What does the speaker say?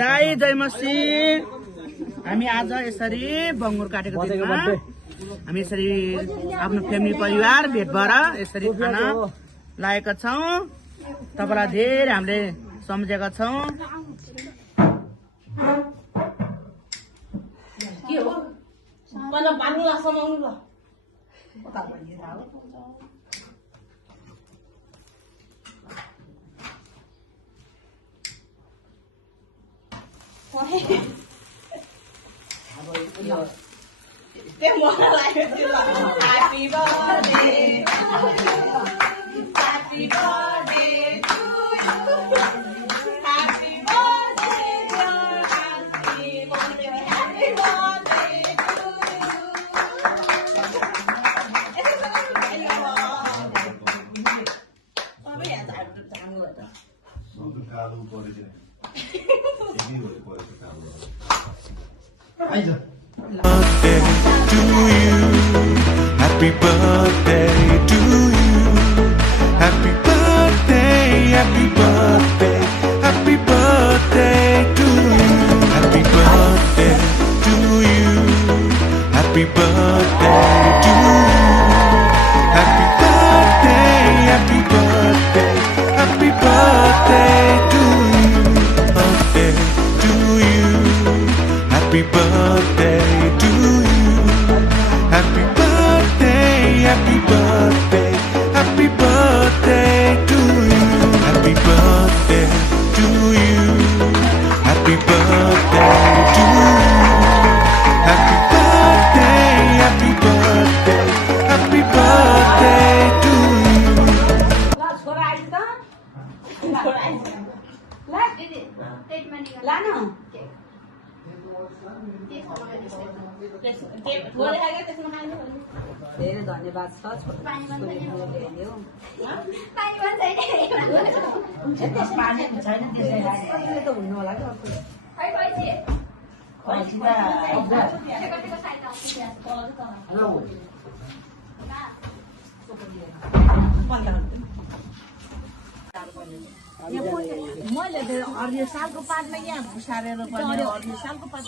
दाई जयमसी हामी आज यसरी बङ्गुर काटेको दिनमा हामी यसरी आफ्नो फ्यामिली परिवार भेट भएर यसरी खाना लागेका छौँ। तपाईलाई धेरै हामीले सम्झेका छौँ। के हो मलाई भन्नु ल समाउनु ल Cái món lại cái là Happy birthday, Happy birthday to you, Happy birthday dear Happy birthday, Happy birthday to Happy birthday to you. Happy birthday, happy birthday, happy birthday to you. Happy birthday to you. Happy birthday to you. Happy birthday, happy birthday, happy birthday to you. Birthday to you. Happy birthday to you. Happy birthday, happy birthday, happy birthday to you. Happy birthday to you. Happy birthday to you. Happy birthday, happy birthday, happy birthday to you. La छोरा ice त छोरा ice ला दिदी टेट money ला न धेरै धन्यवाद छ त हुनु होला मैले अर्को सालको पातमा यहाँ भुसारेर पनि अर्को सालको पात